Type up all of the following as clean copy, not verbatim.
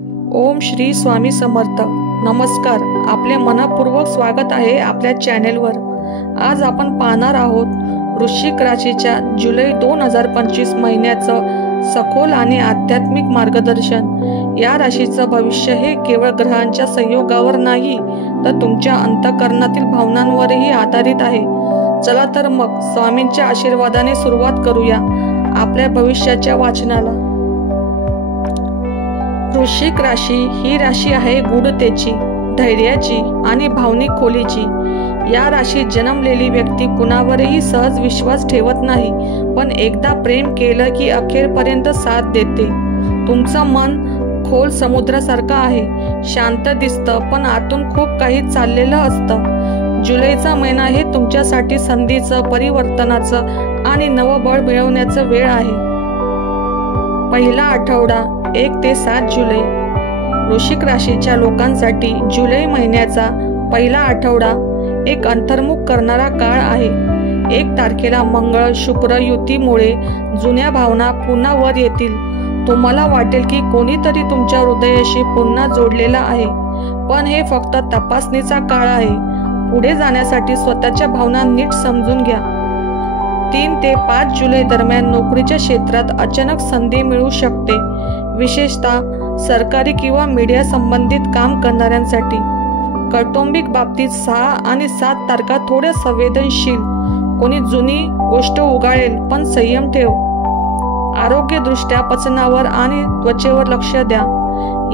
ओम श्री स्वामी समर्थ. नमस्कार, आपले मनपूर्वक स्वागत आहे आपल्या चॅनेलवर. आज आपण पाहणार आहोत वृश्चिक राशीच्या जुलै 2025 महिन्याचं सखोल आणि आध्यात्मिक मार्गदर्शन. या राशीचं भविष्य हे केवळ ग्रहांच्या संयोगावर नाही तर तुमच्या अंतःकरणातील भावनांवरही आधारित आहे. चला तर मग स्वामींच्या आशीर्वादाने सुरुवात करूया आपल्या भविष्याच्या वाचनाला. वृश्चिक राशी ही राशी आहे गूढतेची, धैर्याची आणि भावनिक खोलीची. या राशीत जन्मलेली व्यक्ती कुणावरही सहज विश्वास ठेवत नाही, पण एकदा प्रेम केलं की अखेरपर्यंत साथ देते. तुमचं मन खोल समुद्रासारखं आहे, शांत दिसतं पण आतून खूप काही चाललेलं असतं. जुलैचा महिना हे तुमच्यासाठी संधीचं, परिवर्तनाचं आणि नवबळ मिळवण्याचं वेळ आहे. पहिला आठवडा 1 ते 7 जुलै. वृश्चिक राशीच्या लोकांसाठी जुलै महिन्याचा पहिला आठवडा एक अंतर्मुख करणारा काळ आहे. 1 तारखेला मंगळ शुक्र युतीमुळे जुन्या भावना पुन्हा वर येतील. तुम्हाला वाटेल की कोणीतरी तुमच्या हृदयाशी पुन्हा जोडलेला आहे, पण हे फक्त तपासणीचा काळ आहे. पुढे जाण्यासाठी स्वतःच्या भावना नीट समजून घ्या. 3 ते 5 जुलै दरम्यान नोकरीच्या क्षेत्रात अचानक संधी मिळू शकते, विशेषतः सरकारी किंवा मीडिया संबंधित काम करणाऱ्यांसाठी. कौटुंबिक बाबतीत 6 आणि 7 तारखा थोड्या संवेदनशील. कोणी जुनी गोष्ट उगाळेल, पण संयम ठेव. आरोग्यदृष्ट्या पचनावर आणि त्वचेवर लक्ष द्या.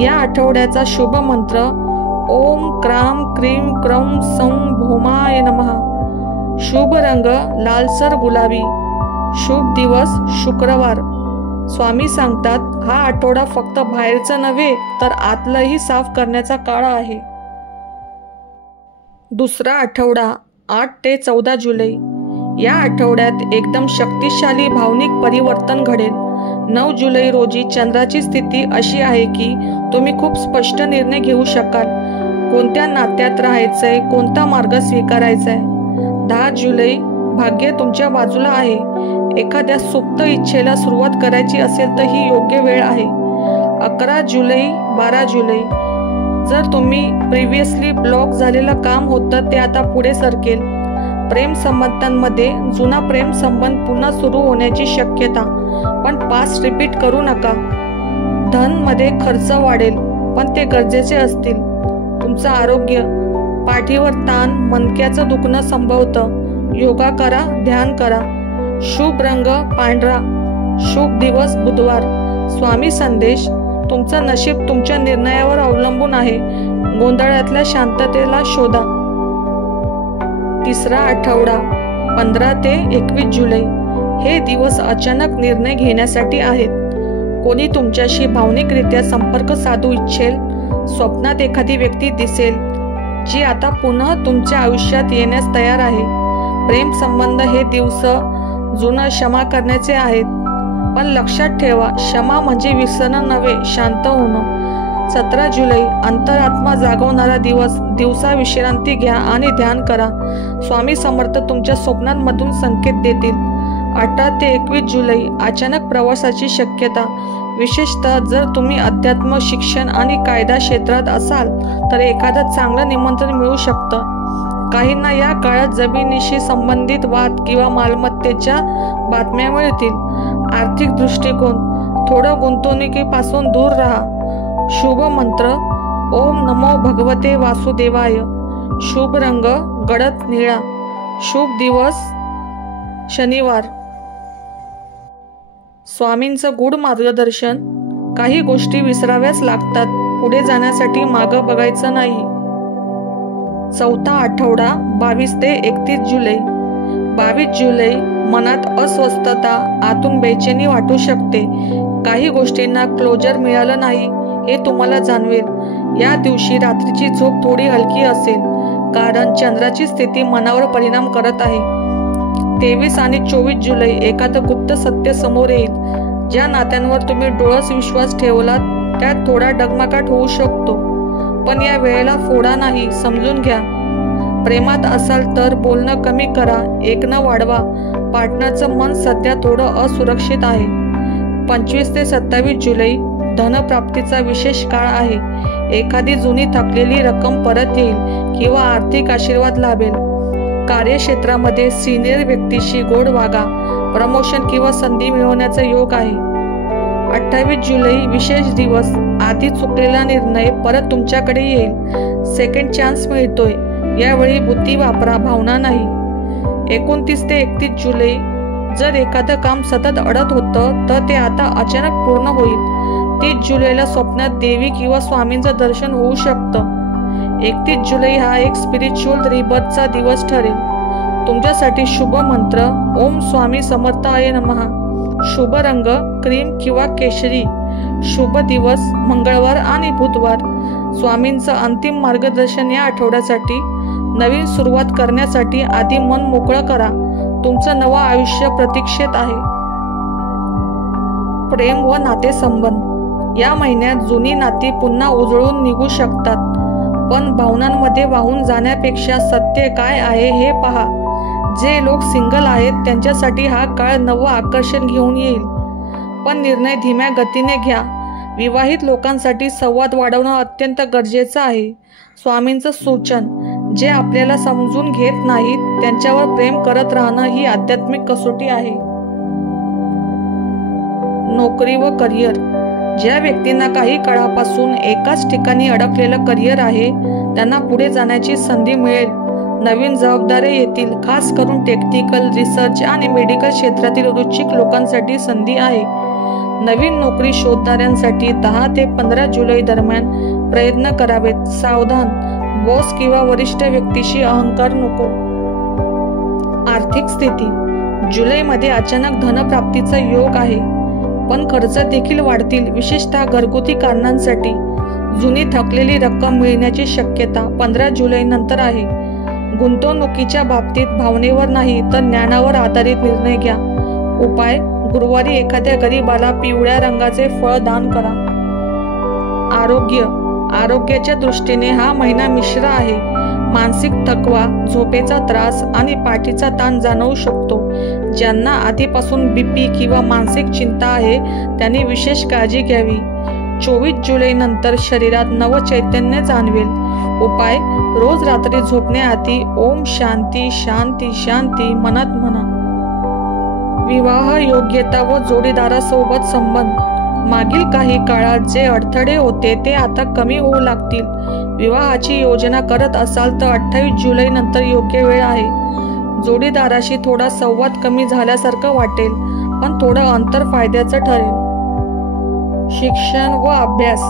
या आठवड्याचा शुभ मंत्र ओम क्राम क्रीम क्रौम सं भौमाय नमः. शुभ रंग लालसर गुलाबी. शुभ दिवस शुक्रवार. स्वामी सांगतात हा आठवडा फक्त बाहेरचं नव्हे तर आतलंही साफ करण्याचा काळ आहे. दुसरा आठवडा 8 ते 14 जुलै. या आठवड्यात एकदम शक्तिशाली भावनिक परिवर्तन घडेल. 9 जुलै रोजी चंद्राची स्थिती अशी आहे की तुम्ही खूप स्पष्ट निर्णय घेऊ शकाल. कोणत्या नात्यात राहायचंय, कोणता मार्ग स्वीकारायचाय. 10 जुलै भाग्य तुमच्या बाजूला आहे. एखाद्या सुप्त इच्छेला सुरुवात करायची असेल तर ही योग्य वेळ आहे. 11 जुलै 12 जुलै. जर तुम्ही प्रिव्हियसली ब्लॉक झालेलं काम होतं ते आता पुढे सरकेल. प्रेम संबंधांमध्ये जुना प्रेम संबंध पुन्हा सुरू होण्याची शक्यता, पण पास्ट रिपीट करू नका. धन मध्ये खर्च वाढेल, पण ते गरजेचे असतील. तुमचं आरोग्य, पाठीवर ताण, मणक्याचं दुखणं संभवतं. योगा करा, ध्यान करा. शुभ रंग पांढरा. शुभ दिवस बुधवार. स्वामी संदेश तुमचं नशीब तुमच्या निर्णयावर अवलंबून आहे. गोंधळातल्या शांततेला शोधा. तिसरा आठवडा 15 ते 21 जुलै. हे दिवस अचानक निर्णय घेण्यासाठी आहेत. कोणी तुमच्याशी भावनिकरित्या संपर्क साधू इच्छेल. स्वप्नात एखादी व्यक्ती दिसेल जी आता पुन्हा तुमच्या आयुष्यात येण्यास तयार आहे. प्रेम संबंध हे दिवस जुनं क्षमा करण्याचे आहेत, पण लक्षात ठेवा क्षमा म्हणजे विसरणं नव्हे, शांत होणं. 17 जुलै अंतरात्मा जागवणारा दिवस. दिवसा विश्रांती घ्या आणि ध्यान करा. स्वामी समर्थ तुमच्या स्वप्नांमधून संकेत देतील. 18 ते 21 जुलै अचानक प्रवासाची शक्यता. विशेषतः जर तुम्ही अध्यात्म, शिक्षण आणि कायदा क्षेत्रात असाल तर एखादं चांगलं निमंत्रण मिळू शकतं. काहींना या काळात जमिनीशी संबंधित वाद किंवा मालमत्तेच्या बातम्या मिळतील. आर्थिक दृष्टिकोन, थोडं गुंतवणुकीपासून दूर राहा. शुभ मंत्र ओम नमो भगवते वासुदेवाय. शुभ रंग गडद निळा. शुभ दिवस शनिवार. स्वामींचं गूढ मार्गदर्शन. काही गोष्टी विसराव्याच लागतात. पुढे जाण्यासाठी मागं बघायचं नाही. चौथा आठवडा 22 ते 31 जुलै. 22 जुलै मनात अस्वस्थता, आतून बेचैनी वाटू शकते. काही गोष्टींना क्लोजर मिळालं नाही हे तुम्हाला जाणवेल. या दिवशी रात्रीची झोप थोडी हलकी असेल, कारण चंद्राची स्थिती मनावर परिणाम करत आहे. 23 आणि 24 जुलै एखादं गुप्त सत्य समोर येईल. ज्या नात्यांवर तुम्ही डोळस विश्वास ठेवलात त्यात थोडा डगमगाट होऊ शकतो, पण या वेळेला फोडा नाही, समजून घ्या. प्रेमात असाल तर बोलणं कमी करा, ऐकणं वाढवा. पार्टनरचं मन सध्या थोडं असुरक्षित आहे. 25 ते 27 जुलै धनप्राप्तीचा विशेष काळ आहे। एखादी जुनी थकलेली रक्कम परत येईल किंवा आर्थिक आशीर्वाद लाभेल। कार्यक्षेत्रामध्ये सिनियर व्यक्तीशी गोड वागा, प्रमोशन किंवा संधी मिळवण्याचा योग आहे। 28 जुलै विशेष दिवस, आधी चुकलेला निर्णय परत तुमच्याकडे येईल। सेकंड चान्स मिळतोय, यावेळी बुद्धी वापरा, भावना नाही। 29 ते 31 जुलै, जर एखादं काम सतत अडत होतं तर ते आता अचानक पूर्ण होईल। 30 जुलैला स्वप्नात देवी किंवा स्वामींचं दर्शन होऊ शकतं। 31 जुलै हा एक स्पिरिच्युअल रिबर्थचा दिवस ठरेल। तुमच्यासाठी शुभ मंत्र ओम स्वामी समर्थाय नमः। शुभ रंग क्रीम किंवा केशरी। शुभ दिवस मंगळवार आणि बुधवार। स्वामींचं अंतिम मार्गदर्शन या आठवड्यासाठी। नवीन सुरुवात करण्यासाठी आधी मन मोकळं करा, तुमचं नवं आयुष्य प्रतीक्षेत आहे। प्रेम व नातेसंबंध, या महिन्यात जुनी नाती पुन्हा उजळून निघू शकतात, पण भावनांमध्ये वाहून जाण्यापेक्षा सत्य काय आहे हे पहा। जे लोक सिंगल आहेत त्यांच्यासाठी हा काळ नवं आकर्षण घेऊन येईल, पण निर्णय धीम्या गतीने घ्या। विवाहित लोकांसाठी संवाद वाढवणं अत्यंत गरजेचं आहे। स्वामींचं सूचन, जे आपल्याला समजून घेत नाहीत त्यांच्यावर प्रेम करत राहणं ही आध्यात्मिक कसोटी आहे। नोकरी व करिअर, ज्या व्यक्तींना काही काळापासून एकाच ठिकाणी अडकलेलं करिअर आहे त्यांना पुढे जाण्याची संधी मिळेल। नवीन जबाबदाऱ्या येतील, खास करून टेक्निकल, रिसर्च आणि मेडिकल क्षेत्रातील रुचिक लोकांसाठी संधी आहे। नवीन नोकरी शोधणाऱ्यांसाठी 10 ते 15 जुलै दरम्यान प्रयत्न करावेत। सावधान, बॉस किंवा वरिष्ठ व्यक्तीशी अहंकार नको। आर्थिक स्थिती, जुलैमध्ये अचानक धनप्राप्तीचा योग आहे, पण खर्च देखील वाढतील, विशेषतः घरगुती कारणांसाठी। जुनी थकलेली रक्कम मिळण्याची शक्यता 15 जुलै नंतर आहे। गुंतवणुकीच्या बाबतीत भावनेवर नाही तर ज्ञानावर आधारित निर्णय घ्या। उपाय, गुरुवारी एखाद्या गरीबाला पिवळ्या रंगाचे फळ दान करा। आरोग्य, आरोग्याच्या दृष्टीने हा महिना मिश्र आहे। मानसिक थकवा, झोपेचा त्रास आणि पाठीचा ताण जाणवू शकतो। ज्यांना आधीपासून बीपी किंवा मानसिक चिंता आहे त्यांनी विशेष काळजी घ्यावी। 24 जुलै नंतर शरीरात नव चैतन्य जाणवेल। उपाय, रोज रात्री झोपण्याआधी ओम शांती शांती शांती मनात म्हणा। विवाह योग्यता व जोडीदारासोबत संबंध, मागील काही काळात जे अडथळे होते ते आता कमी होऊ लागतील। विवाहाची योजना करत असाल तर 28 जुलै नंतर योग्य वेळ आहे। जोडीदाराशी थोडा संवाद कमी झाल्यासारखं वाटेल, पण थोडं अंतर फायद्याचं ठरेल। शिक्षण व अभ्यास,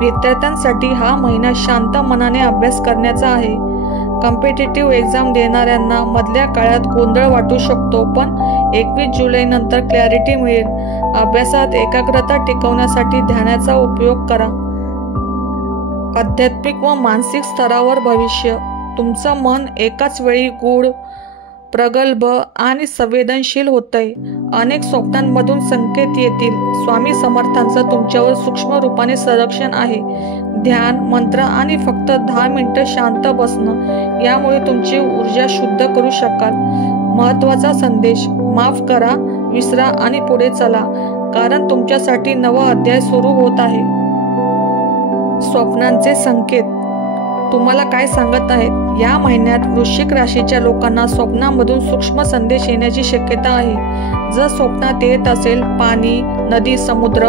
विद्यार्थ्यांसाठी हा महिना शांत मनाने अभ्यास करण्याचा आहे। कॉम्पिटिटिव्ह एक्झाम देणाऱ्यांना मधल्या काळात गोंधळ वाटू शकतो, पण 21 जुलै नंतर क्लॅरिटी मिळेल। अभ्यासात एकाग्रता टिकवण्यासाठी ध्यानाचा उपयोग करा। आध्यात्मिक व मानसिक स्तरावर भविष्य, तुमचं मन एकाच वेळी गूढ, प्रगल्भ आणि संवेदनशील होतंय। अनेक स्वप्नांमधून संकेत येतील। स्वामी समर्थांचं तुमच्यावर सूक्ष्म रूपाने संरक्षण आहे। ध्यान, मंत्र आणि फक्त 10 मिनिटं शांत बसणं यामुळे तुमची ऊर्जा शुद्ध करू शकाल। महत्त्वाचा संदेश, माफ करा, विसरा आणि पुढे चला, कारण तुमच्यासाठी नवा अध्याय सुरू होत आहे। स्वप्नांचे संकेत तुम्हाला काय सांगत आहेत? या महिन्यात वृश्चिक राशीच्या लोकांना स्वप्नांमधून सूक्ष्म संदेश येण्याची शक्यता आहे। जर स्वप्नात येत असेल पाणी, नदी, समुद्र,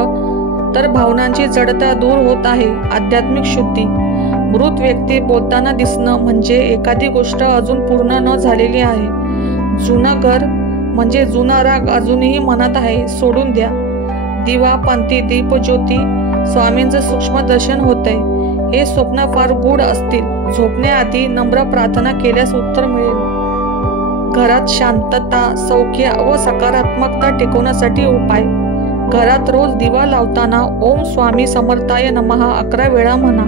तर भावनांची जडता दूर होत आहे। आध्यात्मिक शुद्धी, मृत व्यक्ती बोलताना दिसणं म्हणजे एखादी गोष्ट अजून पूर्ण न झालेली आहे। जुनं घर म्हणजे जुना राग अजूनही मनात आहे, सोडून द्या। दिवा, पंथी, दीपज्योती, स्वामींचं सूक्ष्म दर्शन होतंय। हे स्वप्न फार गूढ असतील। झोपण्याआधी नम्र प्रार्थना केल्यास उत्तर मिळेल। घरात शांतता, सौख्य व सकारात्मकता टिकवण्यासाठी उपाय, घरात रोज दिवा लावताना ओम स्वामी समर्थाय नमः 11 वेळा म्हणा।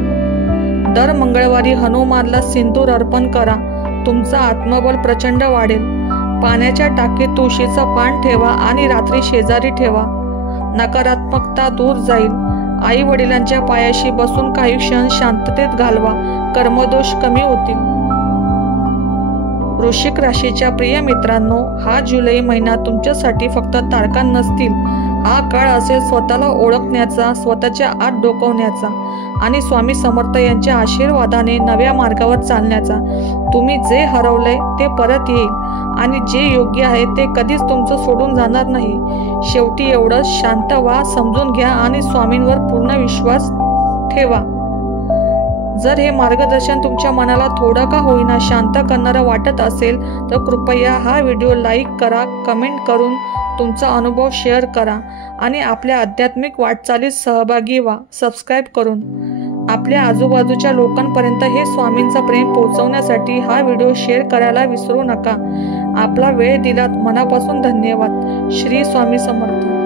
दर मंगळवारी हनुमानला सिंदूर अर्पण करा, तुमचं आत्मबल प्रचंड वाढेल। पाण्याच्या टाकीत तुळशीचं पान ठेवा आणि रात्री शेजारी ठेवा, नकारात्मकता दूर जाईल। आई वडिलांच्या पायाशी बसून काही क्षण शांततेत घालवा, कर्मदोष कमी होतील। वृश्चिक राशीच्या प्रिय मित्रांनो, हा जुलै महिना तुमच्यासाठी फक्त तारखा नसतील, हा काळ असेल स्वतःला ओळखण्याचा, स्वतःच्या आत डोकवण्याचा आणि स्वामी समर्थ यांच्या आशीर्वादाने नव्या मार्गावर चालण्याचा. तुम्ही जे हरवलंय ते परत येईल आणि जे योग्य आहे ते कधीच तुमचं सोडून जाणार नाही. शेवटी एवढंच, शांत व्हा, समजून घ्या आणि स्वामींवर पूर्ण विश्वास ठेवा. जर हे मार्गदर्शन तुमच्या मनाला थोडं का होईना शांत करणारं वाटत असेल तर कृपया हा व्हिडिओ लाईक करा, कमेंट करून तुमचा अनुभव शेअर करा आणि आपल्या आध्यात्मिक वाटचालीत सहभागी व्हा सबस्क्राईब करून. आपल्या आजूबाजूच्या लोकांपर्यंत हे स्वामींचं प्रेम पोहोचवण्यासाठी हा व्हिडिओ शेअर करायला विसरू नका. आपला वेळ दिलात मनापासून धन्यवाद. श्री स्वामी समर्थ.